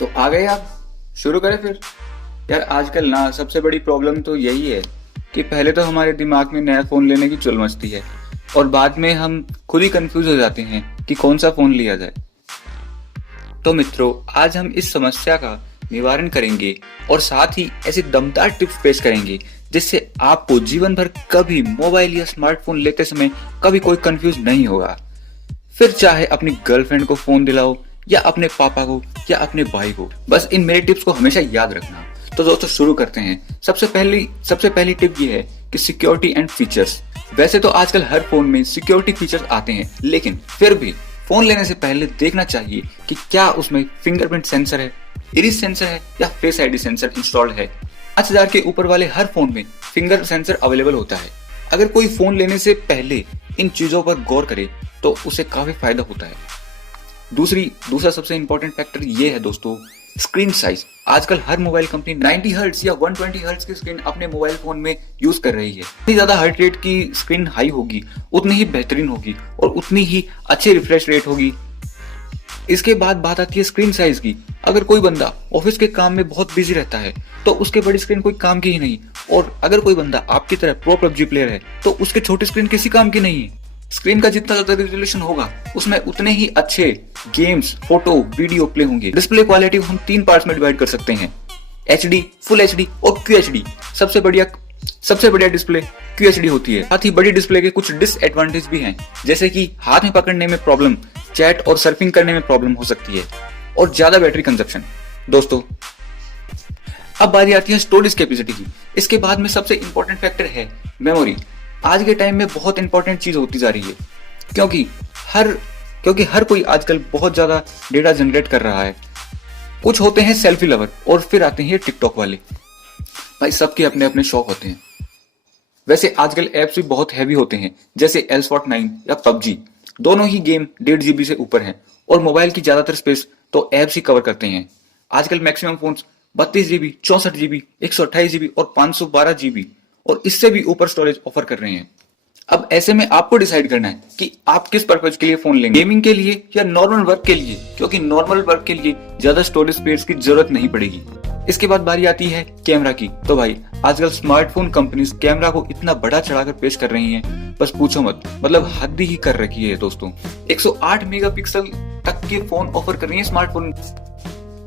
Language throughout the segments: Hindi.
तो आ गए आप। शुरू करें फिर। यार आजकल ना सबसे बड़ी प्रॉब्लम तो यही है कि पहले तो हमारे दिमाग में नया फोन लेने की चुल मचती है और बाद में हम खुद ही कंफ्यूज हो जाते हैं कि कौन सा फोन लिया जाए। तो मित्रों, आज हम इस समस्या का निवारण करेंगे और साथ ही ऐसी दमदार टिप्स पेश करेंगे जिससे आपको जीवन भर कभी मोबाइल या स्मार्टफोन लेते समय कभी कोई कंफ्यूज नहीं होगा। फिर चाहे अपनी गर्लफ्रेंड को फोन दिलाओ या अपने पापा को या अपने भाई को, बस इन मेरे टिप्स को हमेशा याद रखना। तो दोस्तों शुरू करते हैं। सबसे पहली टिप ये है कि सिक्योरिटी एंड फीचर्स। वैसे तो आजकल हर फोन में सिक्योरिटी फीचर्स आते हैं, लेकिन फिर भी फोन लेने से पहले देखना चाहिए कि क्या उसमें फिंगरप्रिंट सेंसर है, इरिस सेंसर है या फेस आईडी सेंसर इंस्टॉल्ड है। 5000 के ऊपर वाले हर फोन में फिंगर सेंसर अवेलेबल होता है। अगर कोई फोन लेने से पहले इन चीजों पर गौर करे तो उसे काफी फायदा होता है। दूसरा सबसे इंपॉर्टेंट फैक्टर ये है दोस्तों, स्क्रीन साइज। आजकल हर मोबाइल कंपनी 90 हर्ट्ज या 120 हर्ट्ज की स्क्रीन अपने मोबाइल फोन में यूज कर रही है। जितनी ज्यादा हर्ट रेट की स्क्रीन हाई होगी उतनी ही बेहतरीन होगी और उतनी ही अच्छी रिफ्रेश रेट होगी। इसके बाद बात आती है स्क्रीन साइज की। अगर कोई बंदा ऑफिस के काम में बहुत बिजी रहता है तो उसके बड़ी स्क्रीन कोई काम की ही नहीं, और अगर कोई बंदा आपकी तरह प्रो पबजी प्लेयर है तो उसके छोटी स्क्रीन किसी काम की नहीं है। स्क्रीन का जितना ज्यादा रेजोल्यूशन होगा उसमें उतने ही अच्छे गेम्स, फोटो, वीडियो प्ले होंगे। डिस्प्ले क्वालिटी हम 3 पार्ट्स में डिवाइड कर सकते हैं, HD, फुल HD और QHD। सबसे बढ़िया डिस्प्ले QHD होती है। साथ ही बड़ी डिस्प्ले के कुछ डिसएडवांटेज भी हैं, जैसे कि हाथ में पकड़ने में प्रॉब्लम, चैट और सर्फिंग करने में प्रॉब्लम हो सकती है और ज्यादा बैटरी कंजप्शन। दोस्तों अब बारी आती है स्टोरेज कैपेसिटी की। इसके बाद में सबसे इंपॉर्टेंट फैक्टर है मेमोरी। आज के टाइम में बहुत इंपॉर्टेंट चीज होती जा रही है, क्योंकि हर कोई आजकल बहुत ज्यादा डेटा जनरेट कर रहा है। कुछ होते हैं सेल्फी लवर और फिर आते हैं टिकटॉक वाले। भाई सबके अपने अपने शौक होते हैं। वैसे आजकल एप्स भी बहुत हैवी होते हैं, जैसे L49 या PUBG। दोनों ही गेम 1.5 GB से ऊपर हैं और मोबाइल की ज्यादातर स्पेस तो एप्स ही कवर करते हैं। आजकल maximum phones 32 GB, 64 GB, 128 GB और 512 GB और इससे भी ऊपर स्टोरेज ऑफर कर रहे हैं। अब ऐसे में आपको डिसाइड करना है कि आप किस पर्पज के लिए फोन लेंगे, गेमिंग के लिए या नॉर्मल वर्क के लिए, क्योंकि नॉर्मल वर्क के लिए ज्यादा स्टोरेज स्पेस की जरूरत नहीं पड़ेगी। इसके बाद बारी आती है कैमरा की। तो भाई आजकल स्मार्टफोन कंपनीज कैमरा को इतना बड़ा चढ़ाकर पेश कर रही हैं, बस पूछो मत, मतलब हद ही कर रखी है दोस्तों। 108 मेगापिक्सल तक के फोन ऑफर कर रही है स्मार्टफोन।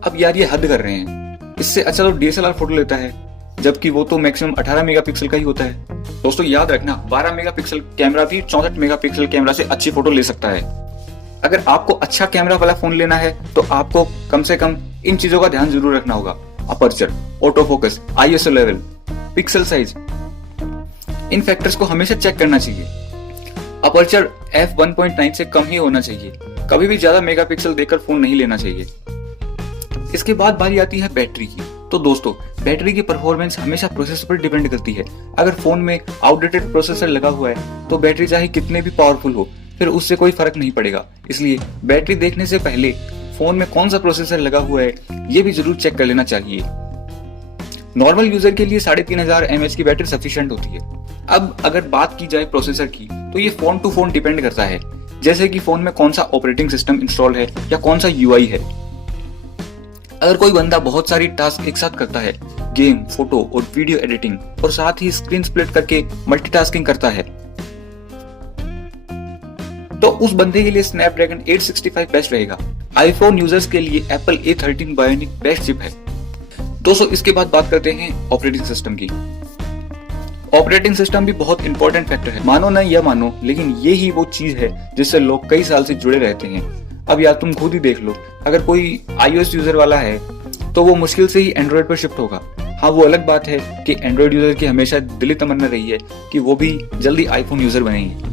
अब यार ये हद कर रहे हैं। इससे अच्छा तो DSLR फोटो लेता है, जबकि वो तो मैक्सिमम 18 मेगापिक्सल का ही होता है। दोस्तों याद रखना, 12 मेगापिक्सल कैमरा भी 64 मेगापिक्सल कैमरा से अच्छी फोटो ले सकता है। अगर आपको अच्छा कैमरा वाला फोन लेना है तो आपको कम से कम इन चीजों का ध्यान जरूर रखना होगा। Aperture, auto focus, ISO level, pixel size, इन फैक्टर्स को हमेशा चेक करना चाहिए। अपर्चर f1.9 से कम ही होना चाहिए। कभी भी ज्यादा मेगापिक्सल देकर फोन नहीं लेना चाहिए। इसके बाद बारी आती है बैटरी की। तो दोस्तों बैटरी की परफॉर्मेंस हमेशा प्रोसेसर पर डिपेंड करती है। अगर फोन में आउटडेटेड प्रोसेसर लगा हुआ है तो बैटरी चाहे कितने भी पावरफुल हो फिर उससे कोई फर्क नहीं पड़ेगा। इसलिए बैटरी देखने से पहले फोन में कौन सा प्रोसेसर लगा हुआ है ये भी जरूर चेक कर लेना चाहिए। नॉर्मल यूजर के लिए 3500 mAh की बैटरी सफिशिएंट होती है। अब अगर बात की जाए प्रोसेसर की तो ये फोन टू फोन डिपेंड करता है, जैसे कि फोन में कौन सा ऑपरेटिंग सिस्टम इंस्टॉल है या कौन सा UI है। अगर कोई बंदा बहुत सारी टास्क एक साथ करता है, गेम, फोटो और वीडियो एडिटिंग, और साथ ही स्क्रीन स्प्लिट करके मल्टीटास्किंग करता है, तो उस बंदे के लिए स्नैपड्रैगन 865 बेस्ट रहेगा। आईफोन यूजर्स के लिए Apple A13 bionic best chip है। दोस्तों इसके बाद बात करते हैं ऑपरेटिंग सिस्टम की। ऑपरेटिंग सिस्टम भी बहुत इंपॉर्टेंट फैक्टर है, मानो ना या मानो, लेकिन ये ही वो चीज है जिससे लोग कई साल से जुड़े रहते हैं। अब यार तुम खुद ही देख लो, अगर कोई iOS यूजर वाला है तो वो मुश्किल से ही एंड्रॉइड पर शिफ्ट होगा। हाँ वो अलग बात है कि एंड्रॉइड यूजर की हमेशा दिली तमन्ना रही है कि वो भी जल्दी आईफोन यूजर बनेंगे।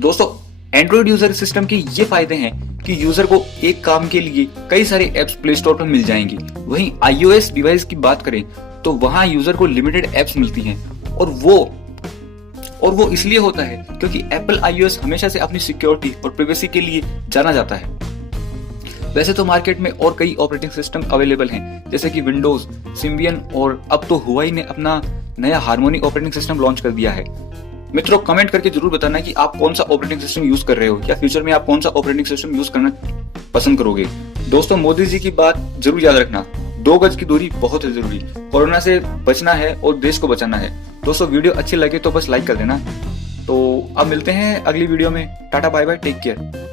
दोस्तों एंड्रॉइड यूजर सिस्टम के ये फायदे हैं कि यूजर को एक काम के लिए कई सारे एप्स प्ले स्टोर पर मिल जाएंगे। वहीं iOS डिवाइस की बात करें तो वहां यूजर को लिमिटेड एप्स मिलती हैं, और वो इसलिए होता है क्योंकि एप्पल iOS हमेशा से अपनी सिक्योरिटी और प्राइवेसी के लिए जाना जाता है। वैसे तो मार्केट में और कई ऑपरेटिंग सिस्टम अवेलेबल हैं, जैसे कि विंडोज, सिम्बियन, और अब तो हुआई ने अपना नया हार्मोनी ऑपरेटिंग सिस्टम लॉन्च कर दिया है। मित्रों कमेंट करके जरूर बताना कि आप कौन सा ऑपरेटिंग सिस्टम यूज कर रहे हो या फ्यूचर में आप कौन सा ऑपरेटिंग सिस्टम यूज करना पसंद करोगे। दोस्तों, मोदी जी की बात जरूर याद रखना, 2 गज की दूरी बहुत है जरूरी। कोरोना से बचना है और देश को बचाना है। दोस्तों, वीडियो अच्छी लगे तो बस लाइक कर देना। तो अब मिलते हैं अगली वीडियो में। Tata bye bye, take care.